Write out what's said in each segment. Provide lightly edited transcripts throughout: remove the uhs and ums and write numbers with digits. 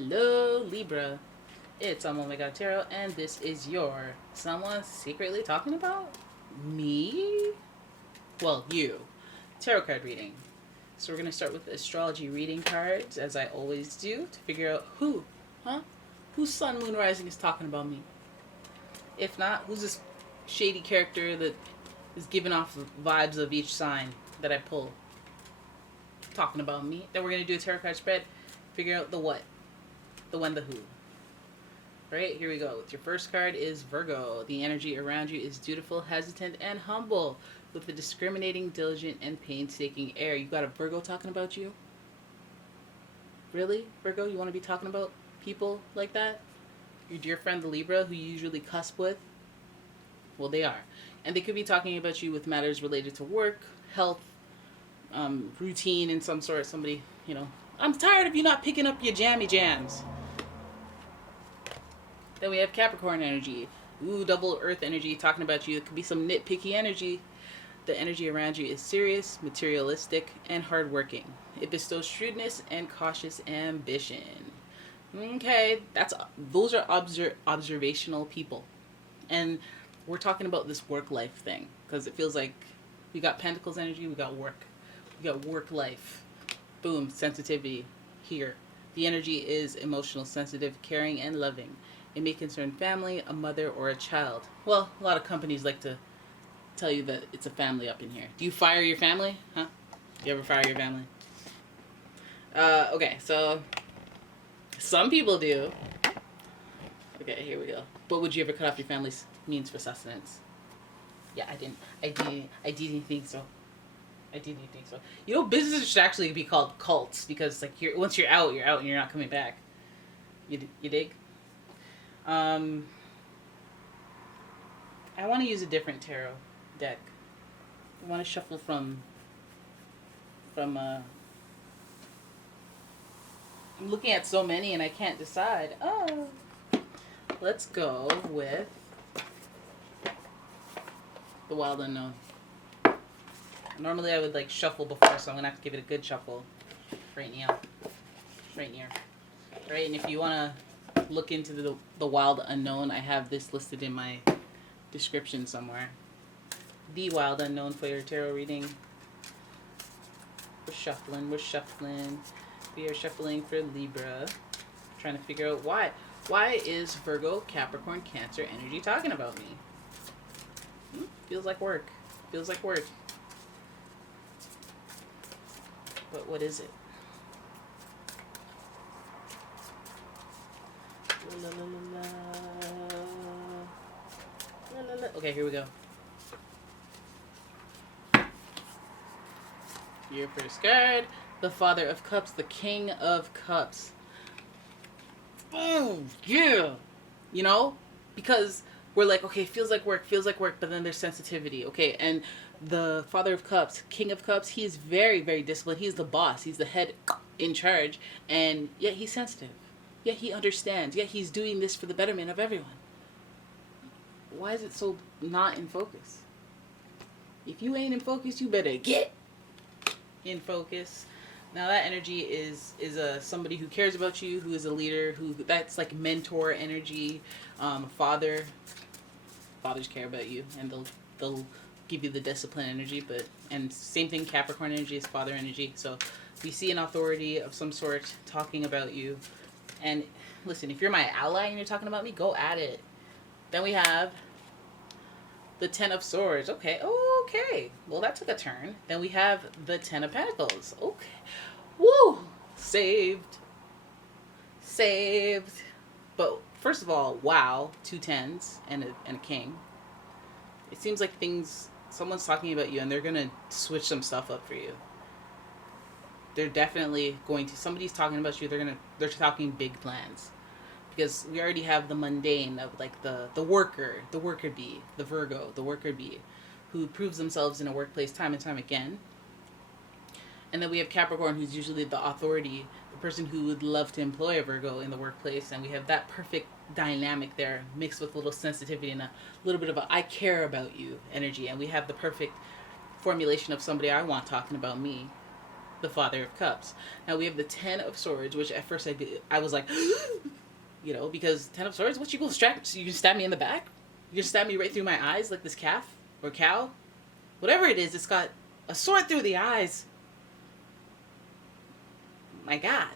Hello, Libra. It's OMG Tarot, and this is your someone secretly talking about me? Well, you. Tarot card reading. So we're going to start with astrology reading cards, as I always do, to figure out whose sun, moon, rising is talking about me. If not, who's this shady character that is giving off vibes of each sign that I pull talking about me. Then we're going to do a tarot card spread, figure out the what, the when, the who. Right, here we go. Your first card is Virgo. The energy around you is dutiful, hesitant, and humble, with a discriminating, diligent, and painstaking air. You got a Virgo talking about you? Really, Virgo? You want to be talking about people like that? Your dear friend, the Libra, who you usually cusp with? Well, they are. And they could be talking about you with matters related to work, health, routine in some sort. Somebody, I'm tired of you not picking up your jammy jams. Then we have Capricorn energy. Ooh, double earth energy talking about you. It could be some nitpicky energy. The energy around you is serious, materialistic, and hardworking. It bestows shrewdness and cautious ambition. Okay, those are observational people. And we're talking about this work-life thing, because it feels like we got Pentacles energy, we got work. We got work-life. Boom, sensitivity here. The energy is emotional, sensitive, caring, and loving. It may concern family, a mother, or a child. Well, a lot of companies like to tell you that it's a family up in here. Do you fire your family? Huh? You ever fire your family? Okay, so some people do. Okay, here we go. But would you ever cut off your family's means for sustenance? Yeah, I didn't think so. I didn't think so. Businesses should actually be called cults, because once you're out and you're not coming back. You dig? I want to use a different tarot deck. I want to shuffle from I'm looking at so many and I can't decide. Oh, let's go with the Wild Unknown. Normally I would shuffle before, so I'm gonna have to give it a good shuffle right now. Right here. Right, and if you wanna look into the Wild Unknown, I have this listed in my description somewhere. The Wild Unknown for your tarot reading. We're shuffling. We are shuffling for Libra. Trying to figure out why. Why is Virgo, Capricorn, Cancer energy talking about me? Feels like work. But what is it? La, la, la, la. La, la, la. Okay, here we go. Your first card, the Father of Cups, the King of Cups. Oh, yeah. Because we're like, okay, feels like work, but then there's sensitivity, okay? And the Father of Cups, King of Cups, he is very, very disciplined. He's the boss. He's the head in charge. And yet he's sensitive. Yet he understands. Yet he's doing this for the betterment of everyone. Why is it so not in focus? If you ain't in focus, you better get in focus. Now that energy is somebody who cares about you, who is a leader, that's like mentor energy, father. Fathers care about you, and they'll give you the discipline energy. And same thing, Capricorn energy is father energy. So we see an authority of some sort talking about you. And listen, if you're my ally and you're talking about me, go at it. Then we have the Ten of Swords. Okay. Well, that took a turn. Then we have the Ten of Pentacles. Okay. Woo! Saved. But first of all, wow, 2 tens and a king. It seems like someone's talking about you and they're going to switch some stuff up for you. They're definitely going to, somebody's talking about you, they're talking big plans. Because we already have the mundane of the worker bee, the Virgo, the worker bee, who proves themselves in a workplace time and time again. And then we have Capricorn, who's usually the authority, the person who would love to employ a Virgo in the workplace. And we have that perfect dynamic there, mixed with a little sensitivity and a little bit of a I care about you energy. And we have the perfect formulation of somebody I want talking about me. the Father of Cups. Now we have the Ten of Swords, which at first I was like, you know, because Ten of Swords, what, you gonna strap? So you can stab me in the back? You can stab me right through my eyes like this calf or cow? Whatever it is, it's got a sword through the eyes. My God.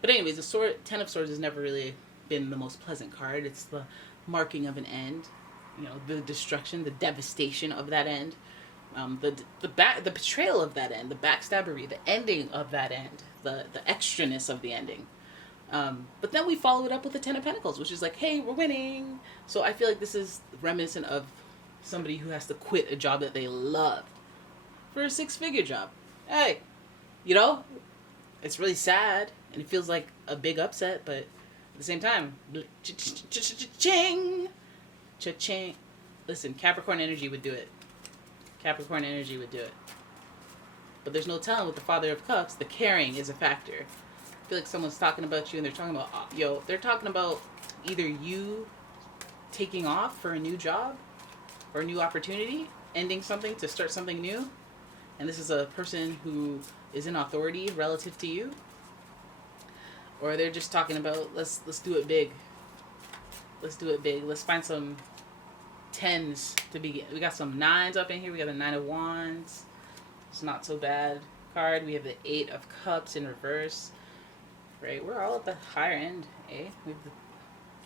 But anyways, the sword, Ten of Swords has never really been the most pleasant card. It's the marking of an end, you know, the destruction, the devastation of that end, the betrayal of that end, the backstabbery, the ending of that end, the extraness of the ending. But then we follow it up with the Ten of Pentacles, which is like, hey, we're winning. So I feel like this is reminiscent of somebody who has to quit a job that they love for a 6-figure job. Hey, you know, it's really sad and it feels like a big upset, but at the same time, cha-ching, cha-ching. Listen, Capricorn energy would do it. Capricorn energy would do it. But there's no telling with the Father of Cups, the caring is a factor. I feel like someone's talking about you and they're talking about, they're talking about either you taking off for a new job or a new opportunity, ending something to start something new. And this is a person who is in authority relative to you. Or they're just talking about, let's do it big. Let's do it big. Let's find some 10s to begin. We got some 9s up in here. We got the 9 of Wands. It's not so bad card. We have the 8 of Cups in reverse. Right? We're all at the higher end, eh? We have the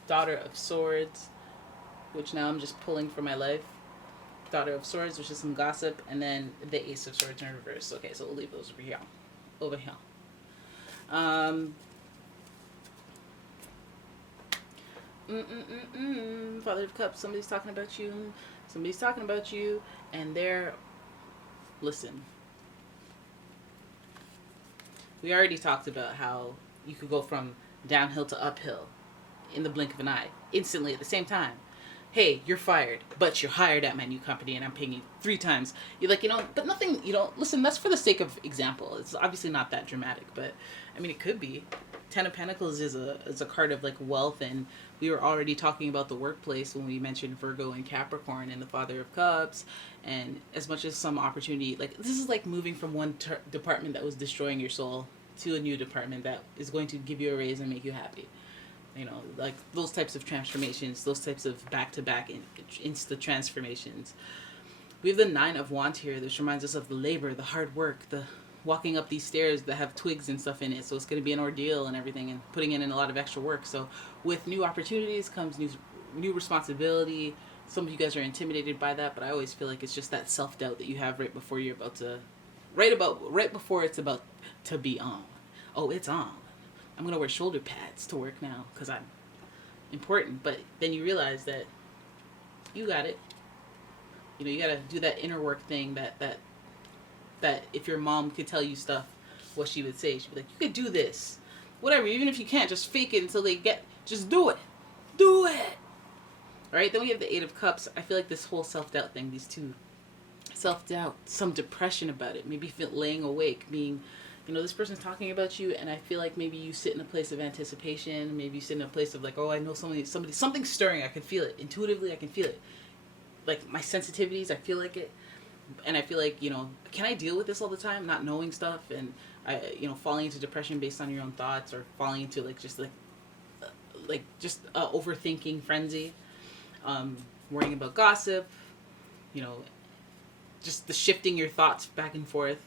Daughter of Swords, which now I'm just pulling for my life. Daughter of Swords, which is some gossip, and then the Ace of Swords in reverse. Okay, so we'll leave those over here. Over here. Father of Cups, somebody's talking about you. Somebody's talking about you, and they're... Listen. We already talked about how you could go from downhill to uphill in the blink of an eye, instantly at the same time. Hey, you're fired, but you're hired at my new company and I'm paying you 3 times. You're like, but nothing, listen, that's for the sake of example. It's obviously not that dramatic, but I mean, it could be. 10 of Pentacles is a card of like wealth, and we were already talking about the workplace when we mentioned Virgo and Capricorn and the Father of Cups. And as much as some opportunity, like this is like moving from one department that was destroying your soul to a new department that is going to give you a raise and make you happy. Like those types of transformations, those types of back-to-back insta transformations. We have the 9 of Wands here, which reminds us of the labor, the hard work, the walking up these stairs that have twigs and stuff in it. So it's going to be an ordeal and everything, and putting in a lot of extra work. So with new opportunities comes new responsibility. Some of you guys are intimidated by that, but I always feel like it's just that self-doubt that you have right before you're about to, right before it's about to be on. Oh, it's on. I'm going to wear shoulder pads to work now because I'm important. But then you realize that you got it. You got to do that inner work thing that if your mom could tell you stuff, what she would say. She'd be like, you could do this. Whatever. Even if you can't, just fake it until just do it. Do it. All right. Then we have the 8 of Cups. I feel like this whole self-doubt thing, these two, self-doubt, some depression about it. Maybe laying awake, being... this person's talking about you, and I feel like maybe you sit in a place of anticipation. Maybe you sit in a place of like, oh, I know something's stirring. I can feel it. Intuitively, I can feel it. Like my sensitivities, I feel like it. And I feel like, can I deal with this all the time? Not knowing stuff and, falling into depression based on your own thoughts, or falling into overthinking frenzy. Worrying about gossip, just the shifting your thoughts back and forth.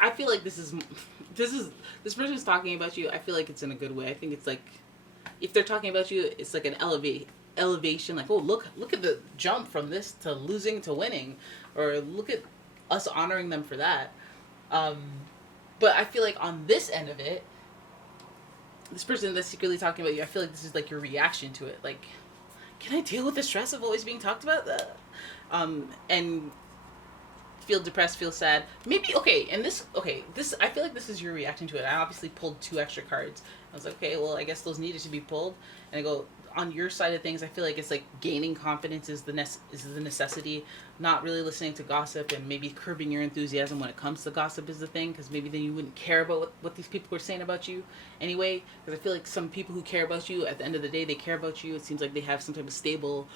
I feel like this person's talking about you. I feel like it's in a good way. I think it's like, if they're talking about you, it's like an elevation. Like, oh, look at the jump from this to losing to winning, or look at us honoring them for that. But I feel like on this end of it, this person that's secretly talking about you, I feel like this is like your reaction to it. Like, can I deal with the stress of always being talked about? And feel depressed, feel sad. Maybe, this, I feel like this is your reaction to it. I obviously pulled 2 extra cards. I was like, okay, well, I guess those needed to be pulled. And I go, on your side of things, I feel like it's like gaining confidence is the necessity. Not really listening to gossip, and maybe curbing your enthusiasm when it comes to gossip is the thing, because maybe then you wouldn't care about what these people are saying about you anyway. Because I feel like some people who care about you, at the end of the day, they care about you. It seems like they have some type of stable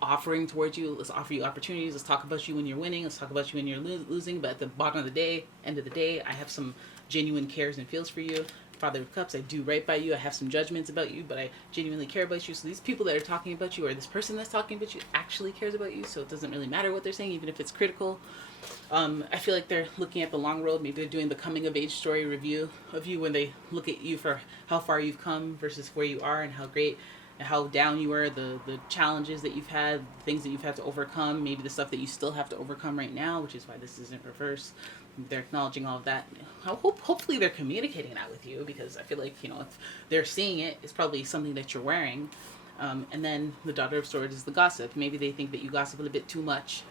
offering towards you. Let's offer you opportunities. Let's talk about you when you're winning. Let's talk about you when you're losing. But at the bottom of the day, end of the day, I have some genuine cares and feels for you. Father of Cups, I do right by you. I have some judgments about you, but I genuinely care about you. So these people that are talking about you, or this person that's talking about you, actually cares about you. So it doesn't really matter what they're saying, even if it's critical. I feel like they're looking at the long road. Maybe they're doing the coming of age story review of you when they look at you for how far you've come versus where you are and how great and how down you were, the challenges that you've had, the things that you've had to overcome, maybe the stuff that you still have to overcome right now, which is why this isn't reverse. They're acknowledging all of that. Hopefully they're communicating that with you, because I feel like, you know, if they're seeing it, it's probably something that you're wearing. And then the Daughter of Swords is the gossip. Maybe they think that you gossip a little bit too much.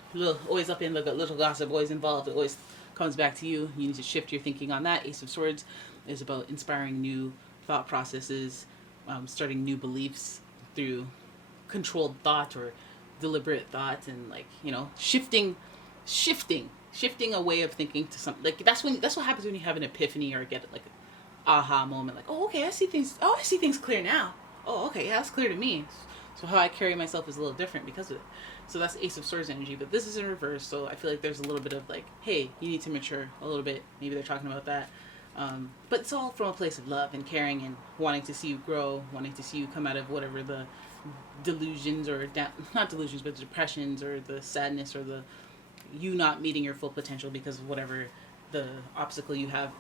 Always up in the little gossip, always involved. It always comes back to you. You need to shift your thinking on that. Ace of Swords is about inspiring new thought processes, starting new beliefs through controlled thought or deliberate thought, and, like, you know, shifting a way of thinking to something. Like, that's what happens when you have an epiphany or get like an aha moment. Like, oh, okay, I see things clear now. Oh, okay, yeah, it's clear to me. So how I carry myself is a little different because of it. So that's Ace of Swords energy, but this is in reverse. So I feel like there's a little bit of like, hey, you need to mature a little bit. Maybe they're talking about that. But it's all from a place of love and caring and wanting to see you grow, wanting to see you come out of whatever the delusions or not delusions, but the depressions or the sadness or the you not meeting your full potential because of whatever the obstacle you have.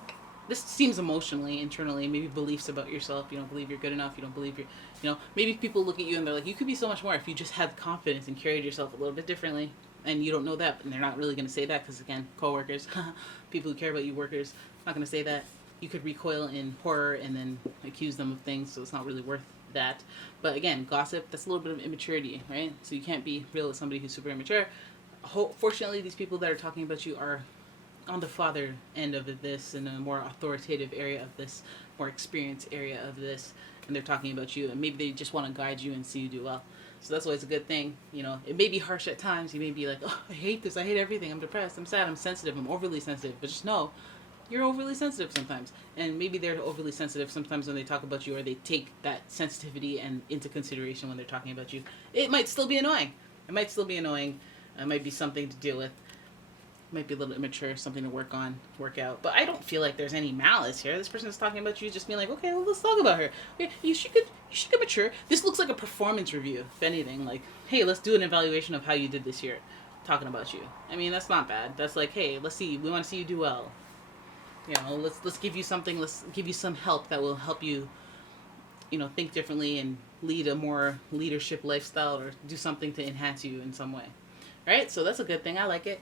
This seems emotionally, internally, maybe beliefs about yourself. You don't believe you're good enough. You don't believe you're, you know, maybe people look at you and they're like, you could be so much more if you just had confidence and carried yourself a little bit differently. And you don't know that, and they're not really going to say that because, again, coworkers, people who care about you, workers, not going to say that. You could recoil in horror and then accuse them of things, so it's not really worth that. But again, gossip, that's a little bit of immaturity, right? So you can't be real with somebody who's super immature. Fortunately, these people that are talking about you are on the father end of this, in a more authoritative area of this, more experienced area of this, and they're talking about you, and maybe they just want to guide you and see you do well. So that's always a good thing. You know, it may be harsh at times. You may be like, oh, I hate this, I hate everything, I'm depressed, I'm sad, I'm sensitive, I'm overly sensitive. But just know, you're overly sensitive sometimes. And maybe they're overly sensitive sometimes when they talk about you, or they take that sensitivity and into consideration when they're talking about you. It might still be annoying. It might still be annoying. It might be something to deal with. Might be a little immature, something to work on, work out. But I don't feel like there's any malice here. This person is talking about you, just being like, okay, well, let's talk about her. Okay, you should get mature. This looks like a performance review, if anything. Like, hey, let's do an evaluation of how you did this year, talking about you. I mean, that's not bad. That's like, hey, let's see. We want to see you do well. You know, let's give you something. Let's give you some help that will help you, you know, think differently and lead a more leadership lifestyle, or do something to enhance you in some way. Right? So that's a good thing. I like it.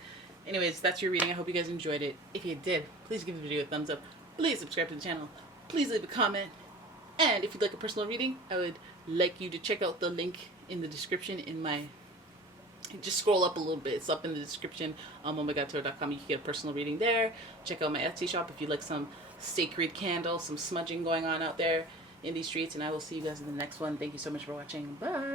Anyways, that's your reading. I hope you guys enjoyed it. If you did, please give the video a thumbs up. Please subscribe to the channel. Please leave a comment. And if you'd like a personal reading, I would like you to check out the link in the description in my... Just scroll up a little bit. It's up in the description. umomgtarot.com. You can get a personal reading there. Check out my Etsy shop if you'd like some sacred candles, some smudging going on out there in these streets. And I will see you guys in the next one. Thank you so much for watching. Bye.